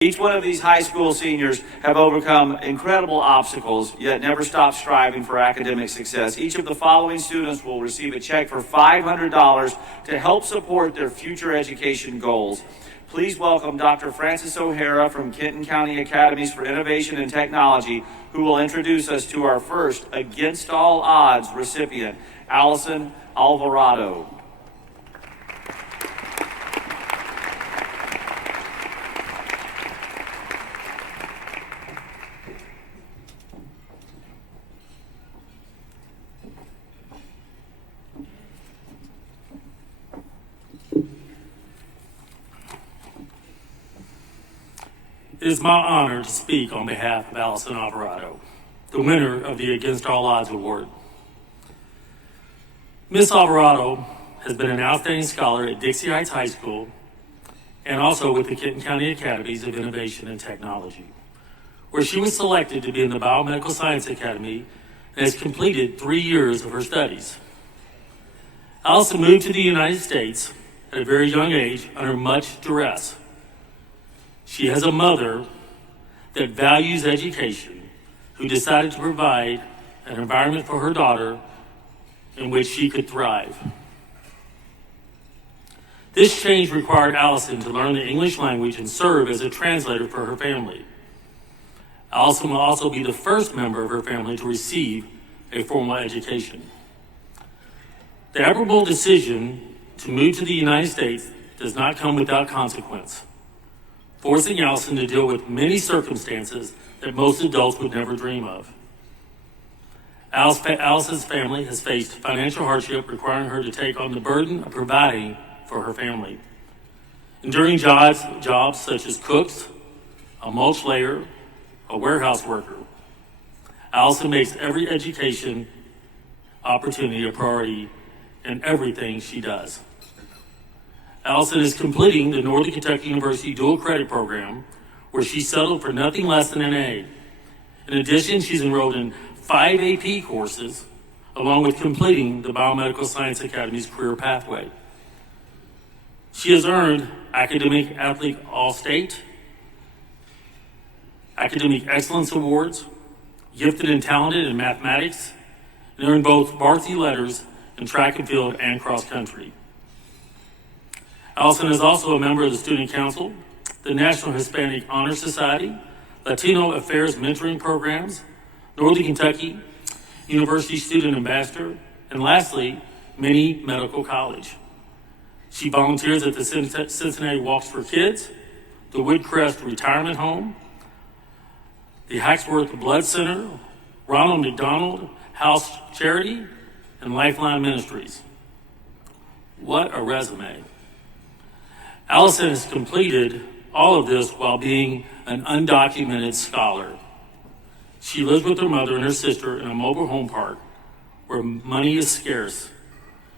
Each one of these high school seniors have overcome incredible obstacles, yet never stopped striving for academic success. Each of the following students will receive a check for $500 to help support their future education goals. Please welcome Dr. Francis O'Hara from Kenton County Academies for Innovation and Technology, who will introduce us to our first Against All Odds recipient, Allison Alvarado. It is my honor to speak on behalf of Allison Alvarado, the winner of the Against All Odds Award. Ms. Alvarado has been an outstanding scholar at Dixie Heights High School and also with the Kenton County Academies of Innovation and Technology, where she was selected to be in the Biomedical Science Academy and has completed 3 years of her studies. Allison moved to the United States at a very young age under much duress. She has a mother that values education, who decided to provide an environment for her daughter in which she could thrive. This change required Allison to learn the English language and serve as a translator for her family. Allison will also be the first member of her family to receive a formal education. The admirable decision to move to the United States does not come without consequence, forcing Allison to deal with many circumstances that most adults would never dream of. Allison's family has faced financial hardship, requiring her to take on the burden of providing for her family. Enduring jobs such as cooks, a mulch layer, a warehouse worker, Allison makes every education opportunity a priority in everything she does. Allison is completing the Northern Kentucky University Dual Credit Program, where she settled for nothing less than an A. In addition, she's enrolled in 5 AP courses, along with completing the Biomedical Science Academy's career pathway. She has earned Academic Athlete All-State, Academic Excellence Awards, Gifted and Talented in Mathematics, and earned both varsity letters in track and field and cross country. Allison is also a member of the Student Council, the National Hispanic Honor Society, Latino Affairs Mentoring Programs, Northern Kentucky University Student Ambassador, and lastly, Many Medical College. She volunteers at the Cincinnati Walks for Kids, the Woodcrest Retirement Home, the Hacksworth Blood Center, Ronald McDonald House Charity, and Lifeline Ministries. What a resume. Allison has completed all of this while being an undocumented scholar. She lives with her mother and her sister in a mobile home park where money is scarce.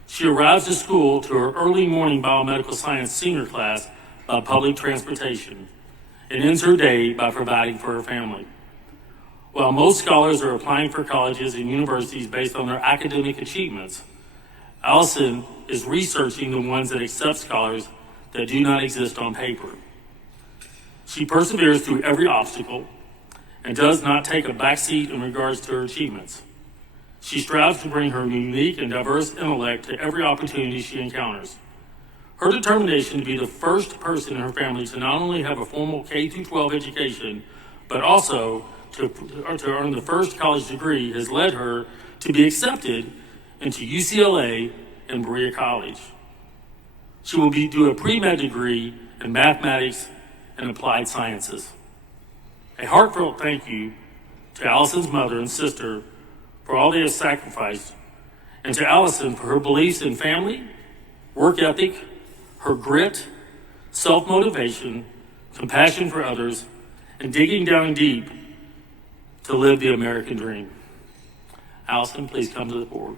She arrives to school to her early morning biomedical science senior class by public transportation and ends her day by providing for her family. While most scholars are applying for colleges and universities based on their academic achievements, Allison is researching the ones that accept scholars that do not exist on paper. She perseveres through every obstacle and does not take a backseat in regards to her achievements. She strives to bring her unique and diverse intellect to every opportunity she encounters. Her determination to be the first person in her family to not only have a formal K-12 education, but also to earn the first college degree has led her to be accepted into UCLA and Berea College. She will do a pre-med degree in mathematics and applied sciences. A heartfelt thank you to Allison's mother and sister for all they have sacrificed, and to Allison for her beliefs in family, work ethic, her grit, self-motivation, compassion for others, and digging down deep to live the American dream. Allison, please come to the board.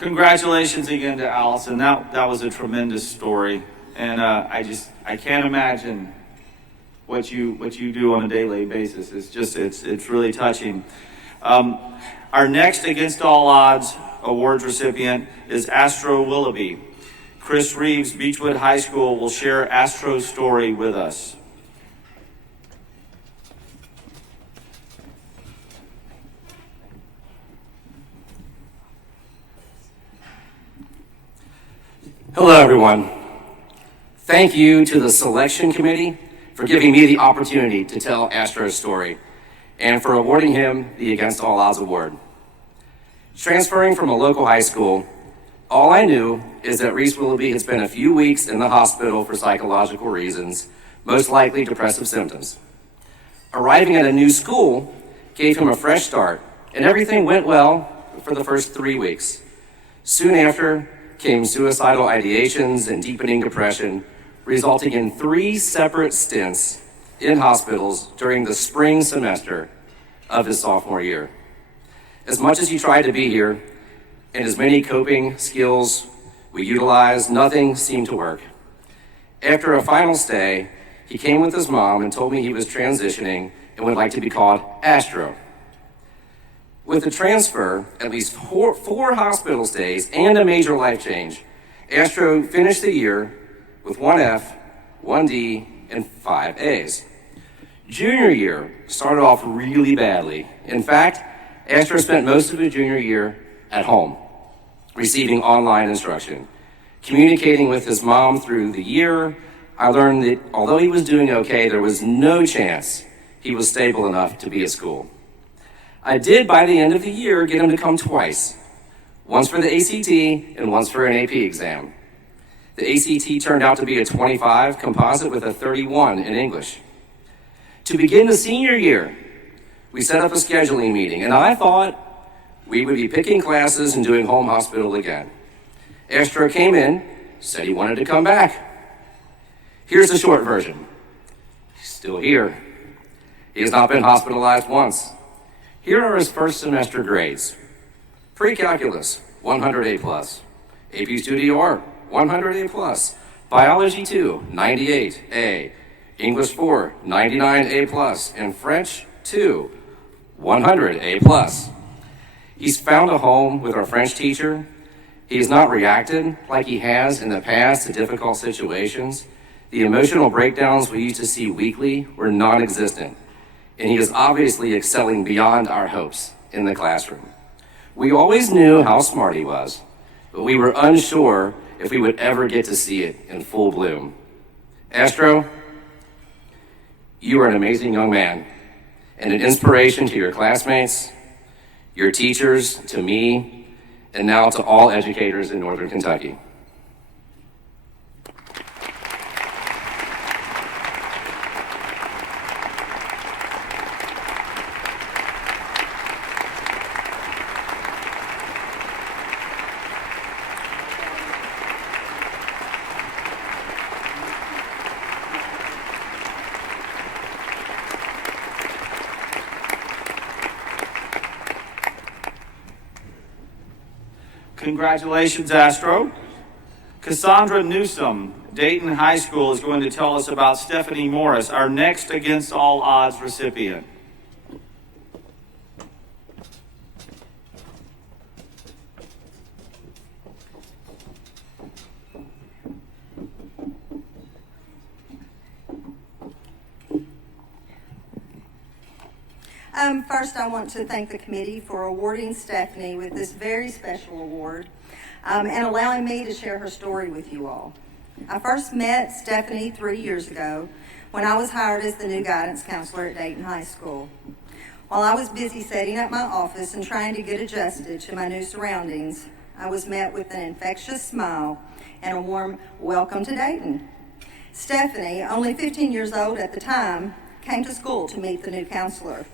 Congratulations again to Allison. That was a tremendous story, and I can't imagine what you do on a daily basis. It's really touching. Our next Against All Odds awards recipient is Astro Willoughby. Chris Reeves, Beechwood High School, will share Astro's story with us. Hello, everyone. Thank you to the selection committee for giving me the opportunity to tell Astro's story and for awarding him the Against All Odds award. Transferring from a local high school, all I knew is that Reese Willoughby had spent a few weeks in the hospital for psychological reasons, most likely depressive symptoms. Arriving at a new school gave him a fresh start, and everything went well for the first 3 weeks. Soon after came suicidal ideations and deepening depression, resulting in 3 separate stints in hospitals during the spring semester of his sophomore year. As much as he tried to be here, and as many coping skills we utilized, nothing seemed to work. After a final stay, he came with his mom and told me he was transitioning and would like to be called Astro. With the transfer, at least four hospital stays, and a major life change, Astro finished the year with 1 F, 1 D, and 5 A's. Junior year started off really badly. In fact, Astro spent most of his junior year at home, receiving online instruction. Communicating with his mom through the year, I learned that although he was doing okay, there was no chance he was stable enough to be at school. I did, by the end of the year, get him to come twice, once for the ACT and once for an AP exam. The ACT turned out to be a 25 composite with a 31 in English. To begin the senior year, we set up a scheduling meeting, and I thought we would be picking classes and doing home hospital again. Astro came in, said he wanted to come back. Here's the short version. He's still here. He has not been hospitalized once. Here are his first semester grades. Pre-calculus, 100 A+. AP Studio Art, 100 A+. Biology 2, 98 A. English 4, 99 A+. And French 2, 100 A+. He's found a home with our French teacher. He has not reacted like he has in the past to difficult situations. The emotional breakdowns we used to see weekly were non-existent, and he is obviously excelling beyond our hopes in the classroom. We always knew how smart he was, but we were unsure if we would ever get to see it in full bloom. Astro, you are an amazing young man and an inspiration to your classmates, your teachers, to me, and now to all educators in Northern Kentucky. Congratulations, Astro. Cassandra Newsom, Dayton High School, is going to tell us about Stephanie Morris, our next Against All Odds recipient. First, I want to thank the committee for awarding Stephanie with this very special award and allowing me to share her story with you all. I first met Stephanie 3 years ago when I was hired as the new guidance counselor at Dayton High School. While I was busy setting up my office and trying to get adjusted to my new surroundings, I was met with an infectious smile and a warm welcome to Dayton. Stephanie, only 15 years old at the time, came to school to meet the new counselor.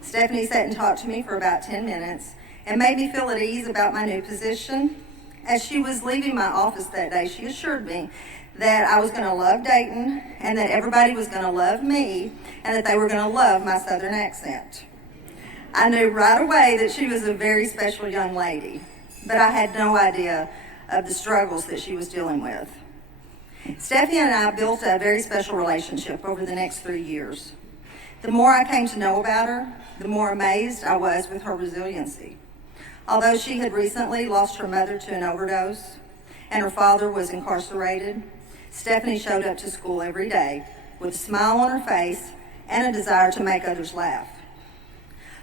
Stephanie sat and talked to me for about 10 minutes and made me feel at ease about my new position. As she was leaving my office that day, she assured me that I was going to love Dayton and that everybody was going to love me and that they were going to love my Southern accent. I knew right away that she was a very special young lady. but I had no idea of the struggles that she was dealing with. Stephanie and I built a very special relationship over the next 3 years. The more I came to know about her, the more amazed I was with her resiliency. Although she had recently lost her mother to an overdose and her father was incarcerated, Stephanie showed up to school every day with a smile on her face and a desire to make others laugh.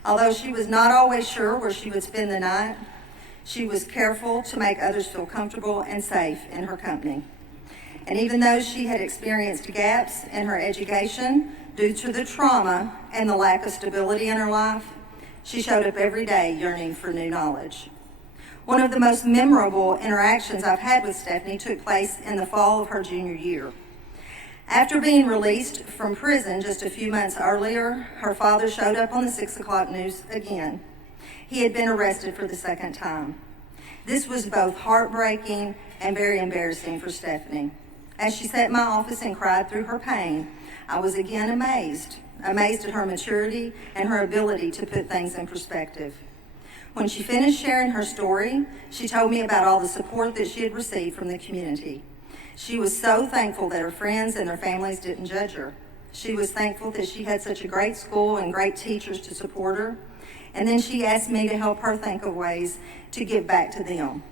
Although she was not always sure where she would spend the night, she was careful to make others feel comfortable and safe in her company. And even though she had experienced gaps in her education due to the trauma and the lack of stability in her life, she showed up every day yearning for new knowledge. One of the most memorable interactions I've had with Stephanie took place in the fall of her junior year. After being released from prison just a few months earlier, her father showed up on the 6 o'clock news again. He had been arrested for the second time. This was both heartbreaking and very embarrassing for Stephanie. As she sat in my office and cried through her pain, I was again amazed at her maturity and her ability to put things in perspective. When she finished sharing her story, she told me about all the support that she had received from the community. She was so thankful that her friends and their families didn't judge her. She was thankful that she had such a great school and great teachers to support her. And then she asked me to help her think of ways to give back to them.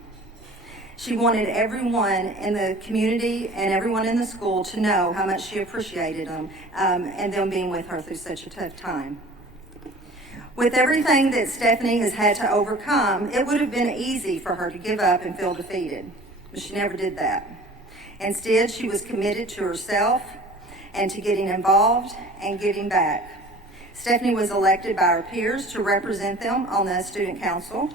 She wanted everyone in the community and everyone in the school to know how much she appreciated them and them being with her through such a tough time. With everything that Stephanie has had to overcome, it would have been easy for her to give up and feel defeated, but she never did that. Instead, she was committed to herself and to getting involved and giving back. Stephanie was elected by her peers to represent them on the student council.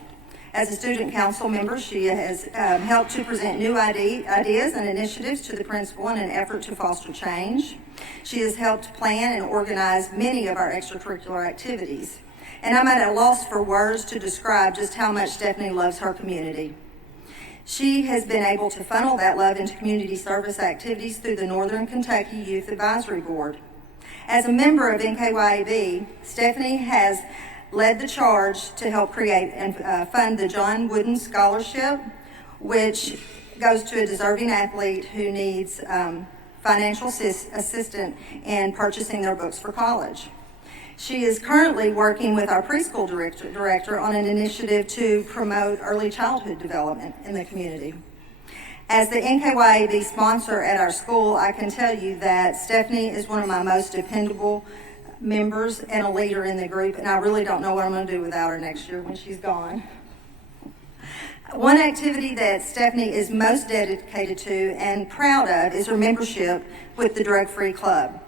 As a student council member, she has helped to present new ideas and initiatives to the principal in an effort to foster change. She has helped plan and organize many of our extracurricular activities. And I'm at a loss for words to describe just how much Stephanie loves her community. She has been able to funnel that love into community service activities through the Northern Kentucky Youth Advisory Board. As a member of NKYAB, Stephanie has led the charge to help create and fund the John Wooden Scholarship, which goes to a deserving athlete who needs financial assistance in purchasing their books for college. She is currently working with our preschool director on an initiative to promote early childhood development in the community. As the NKYAB sponsor at our school, I can tell you that Stephanie is one of my most dependable members and a leader in the group, and I really don't know what I'm going to do without her next year when she's gone. One activity that Stephanie is most dedicated to and proud of is her membership with the Drug Free Club.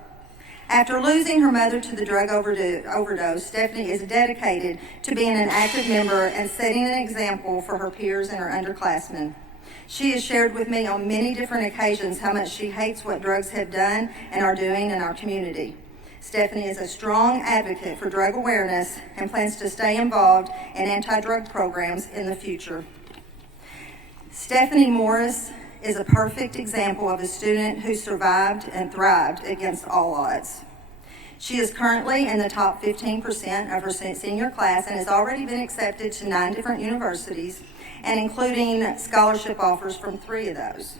After losing her mother to the drug overdose, Stephanie is dedicated to being an active member and setting an example for her peers and her underclassmen. She has shared with me on many different occasions how much she hates what drugs have done and are doing in our community. Stephanie is a strong advocate for drug awareness and plans to stay involved in anti-drug programs in the future. Stephanie Morris is a perfect example of a student who survived and thrived against all odds. She is currently in the top 15% of her senior class and has already been accepted to 9 different universities, and including scholarship offers from 3 of those.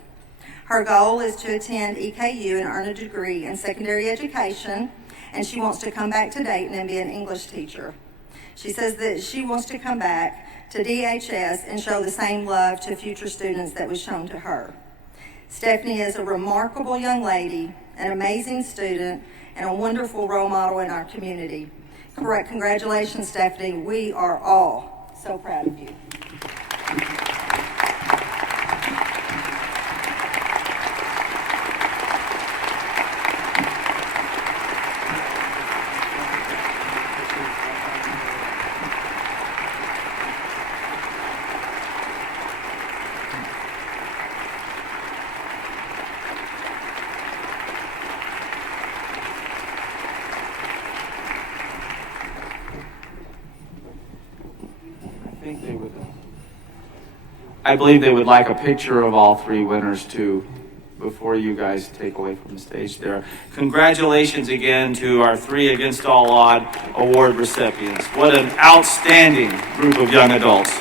Her goal is to attend EKU and earn a degree in secondary education, and she wants to come back to Dayton and be an English teacher. She says that she wants to come back to DHS and show the same love to future students that was shown to her. Stephanie is a remarkable young lady, an amazing student, and a wonderful role model in our community. Congratulations, Stephanie. We are all so proud of you. I believe they would like a picture of all 3 winners too, before you guys take away from the stage there. Congratulations again to our 3 Against All Odd award recipients. What an outstanding group of young adults.